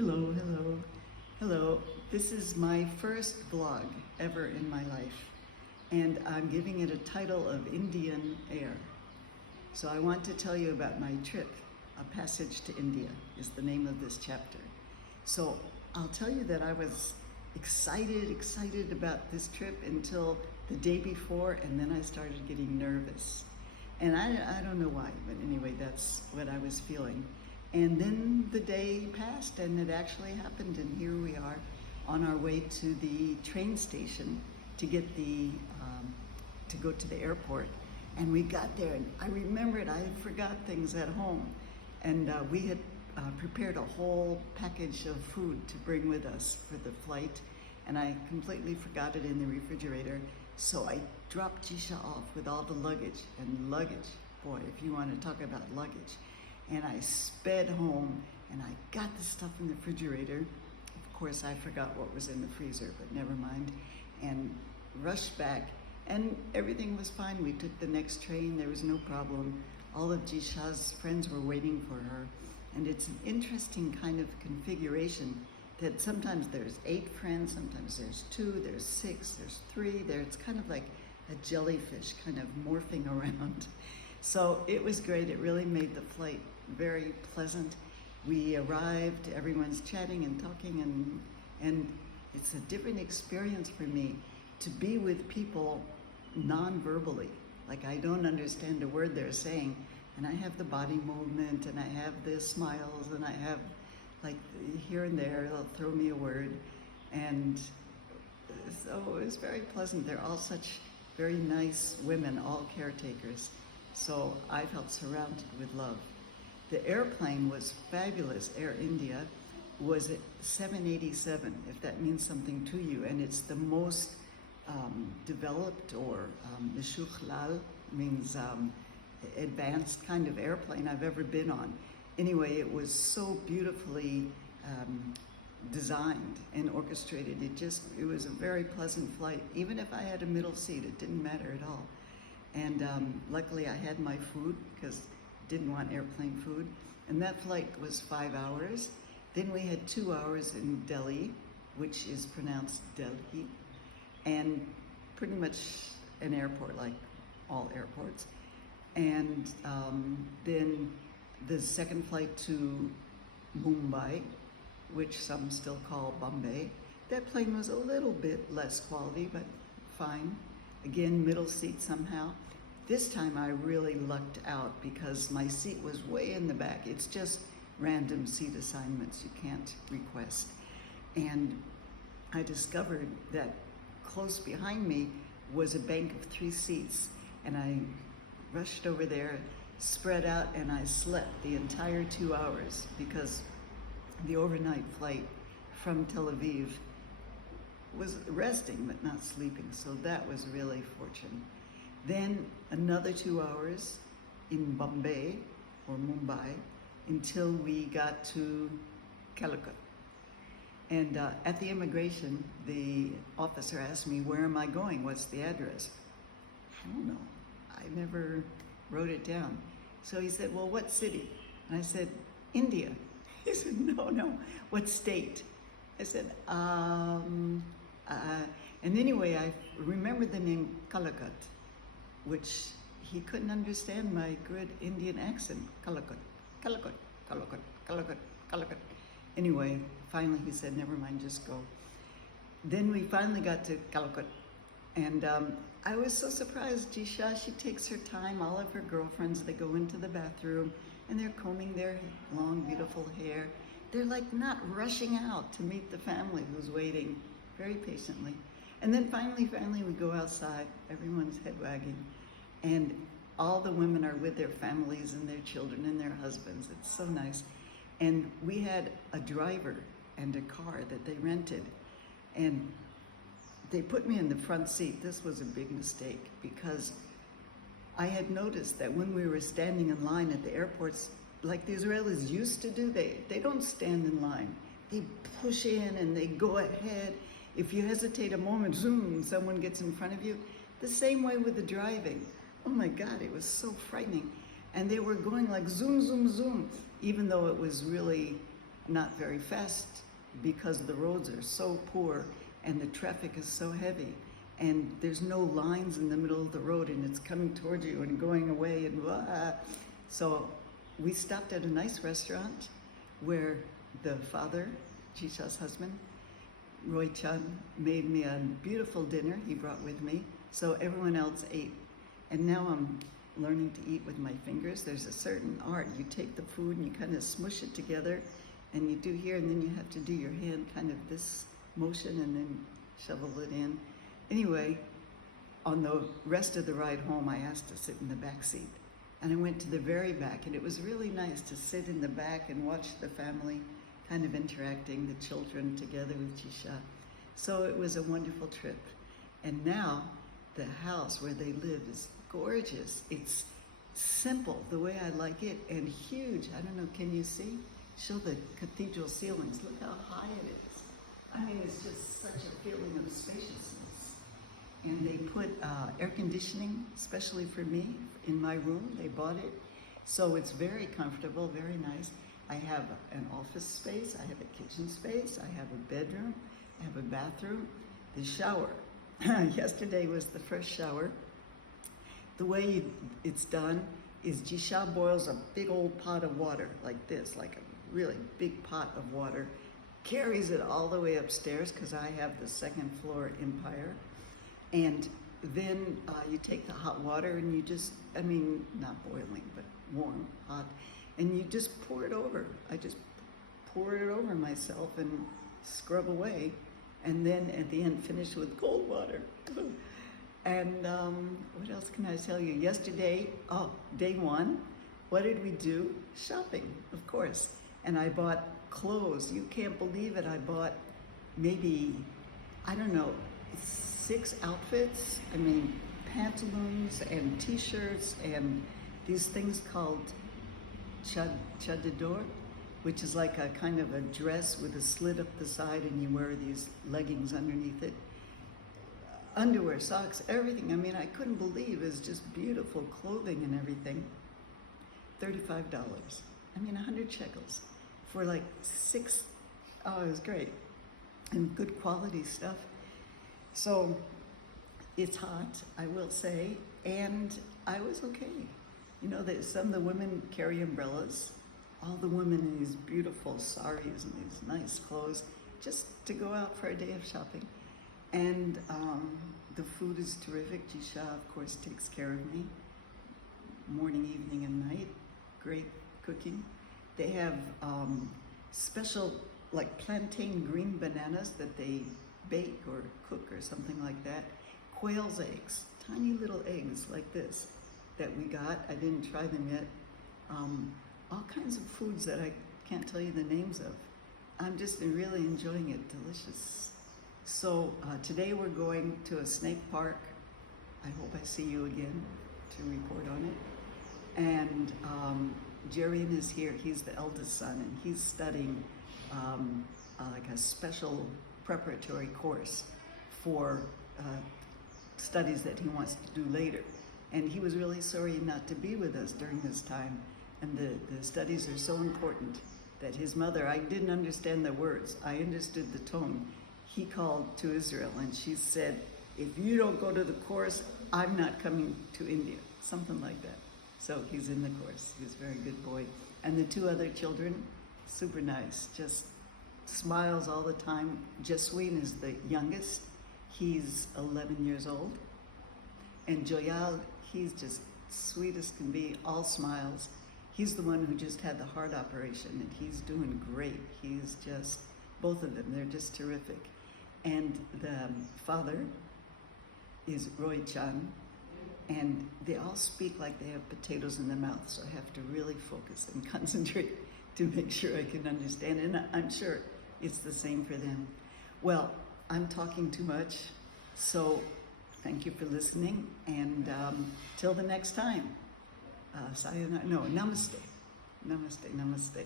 Hello, hello, hello. This is my first vlog ever in my life, and I'm giving it a title of Indian Air. So I want to tell you about my trip. A Passage to India is the name of this chapter. So I'll tell you that I was excited about this trip until the day before, and then I started getting nervous. And I don't know why, but anyway, that's what I was feeling. And then the day passed and it actually happened, and here we are on our way to the train station to get to go to the airport. And we got there, and I remembered I had forgot things at home, and we had prepared a whole package of food to bring with us for the flight, and I completely forgot it in the refrigerator. So I dropped Jisha off with all the luggage, and luggage, boy, if you want to talk about luggage. And I sped home, and I got the stuff in the refrigerator. Of course, I forgot what was in the freezer, but never mind. And rushed back, and everything was fine. We took the next train, there was no problem. All of Jisha's friends were waiting for her. And it's an interesting kind of configuration that sometimes there's 8 friends, sometimes there's 2, there's 6, there's 3. It's kind of like a jellyfish kind of morphing around. So it was great. It really made the flight very pleasant. We arrived, everyone's chatting and talking, and it's a different experience for me to be with people non-verbally. Like, I don't understand a word they're saying, and I have the body movement, and I have the smiles, and I have, like, here and there they'll throw me a word, and so it was very pleasant. They're all such very nice women, all caretakers. So I felt surrounded with love. The airplane was fabulous. Air India was at 787, if that means something to you, and it's the most developed, or Mishukhlal means advanced kind of airplane I've ever been on. Anyway, it was so beautifully designed and orchestrated. It was a very pleasant flight. Even if I had a middle seat, it didn't matter at all. And luckily I had my food, because I didn't want airplane food. And that flight was 5 hours. Then we had 2 hours in Delhi, which is pronounced Delhi, and pretty much an airport, like all airports. And then the second flight to Mumbai, which some still call Bombay. That plane was a little bit less quality, but fine. Again, middle seat somehow. This time I really lucked out because my seat was way in the back. It's just random seat assignments you can't request. And I discovered that close behind me was a bank of 3 seats, and I rushed over there, spread out, and I slept the entire 2 hours because the overnight flight from Tel Aviv was resting but not sleeping, so that was really fortunate. Then another 2 hours in Bombay or Mumbai until we got to Calicut. And at the immigration, the officer asked me, where am I going? What's the address? I don't know. I never wrote it down. So he said, well, what city? And I said, India. He said, no, what state? I said, and anyway, I remembered the name Calicut, which he couldn't understand my good Indian accent. Calicut, Calicut, Calicut, Calicut, Calicut. Anyway, finally he said, never mind, just go. Then we finally got to Calicut, and I was so surprised. Jisha, she takes her time. All of her girlfriends, they go into the bathroom, and they're combing their long, beautiful hair. They're like not rushing out to meet the family who's waiting very patiently. And then finally we go outside, everyone's head wagging, and all the women are with their families and their children and their husbands. It's so nice. And we had a driver and a car that they rented, and they put me in the front seat. This was a big mistake because I had noticed that when we were standing in line at the airports, like the Israelis used to do, they don't stand in line. They push in and they go ahead. If you hesitate a moment, zoom, someone gets in front of you. The same way with the driving. Oh my God, it was so frightening. And they were going like zoom, zoom, zoom, even though it was really not very fast because the roads are so poor and the traffic is so heavy. And there's no lines in the middle of the road and it's coming towards you and going away and blah. So we stopped at a nice restaurant where the father, Jisha's husband, Roy Chan, made me a beautiful dinner he brought with me. So everyone else ate. And now I'm learning to eat with my fingers. There's a certain art. You take the food and you kind of smush it together and you do here, and then you have to do your hand kind of this motion and then shovel it in. Anyway, on the rest of the ride home, I asked to sit in the back seat. And I went to the very back, and it was really nice to sit in the back and watch the family kind of interacting, the children together with Jisha. So it was a wonderful trip. And now the house where they live is gorgeous. It's simple, the way I like it, and huge. I don't know, can you see? Show the cathedral ceilings. Look how high it is. I mean, it's just such a feeling of spaciousness. And they put air conditioning, especially for me, in my room. They bought it. So it's very comfortable, very nice. I have an office space, I have a kitchen space, I have a bedroom, I have a bathroom, the shower. Yesterday was the first shower. The way it's done is Jisha boils a big old pot of water like this, like a really big pot of water, carries it all the way upstairs because I have the second floor empire. And then you take the hot water and you just, I mean, not boiling, but warm, hot, and you just pour it over. I just pour it over myself and scrub away. And then at the end, finish with cold water. And what else can I tell you? Yesterday, day one, what did we do? Shopping, of course. And I bought clothes. You can't believe it. I bought maybe, I don't know, 6 outfits. I mean, pantaloons and t-shirts and these things called chadador, which is like a kind of a dress with a slit up the side and you wear these leggings underneath it. Underwear, socks, everything. I mean, I couldn't believe it's just beautiful clothing and everything. $35. I mean, 100 shekels for like 6. Oh, it was great. And good quality stuff. So it's hot, I will say, and I was okay. You know, that some of the women carry umbrellas, all the women in these beautiful saris and these nice clothes, just to go out for a day of shopping. And the food is terrific. Jisha, of course, takes care of me, morning, evening, and night. Great cooking. They have special, like plantain green bananas that they bake or cook or something like that. Quail's eggs, tiny little eggs like this that we got. I didn't try them yet. All kinds of foods that I can't tell you the names of. I'm just really enjoying it, delicious. So today we're going to a snake park. I hope I see you again to report on it. And Jerian is here, he's the eldest son, and he's studying like a special preparatory course for studies that he wants to do later. And he was really sorry not to be with us during this time. And the studies are so important that his mother, I didn't understand the words, I understood the tone. He called to Israel and she said, if you don't go to the course, I'm not coming to India, something like that. So he's in the course, he's a very good boy. And the 2 other children, super nice, just smiles all the time. Jasween is the youngest, he's 11 years old. And Joyal, he's just sweet as can be, all smiles. He's the one who just had the heart operation and he's doing great. He's just, both of them, they're just terrific. And the father is Roy Chan, and they all speak like they have potatoes in their mouth, so I have to really focus and concentrate to make sure I can understand, and I'm sure it's the same for them. Well, I'm talking too much, so thank you for listening, and till the next time, sayonara, no, namaste, namaste, namaste.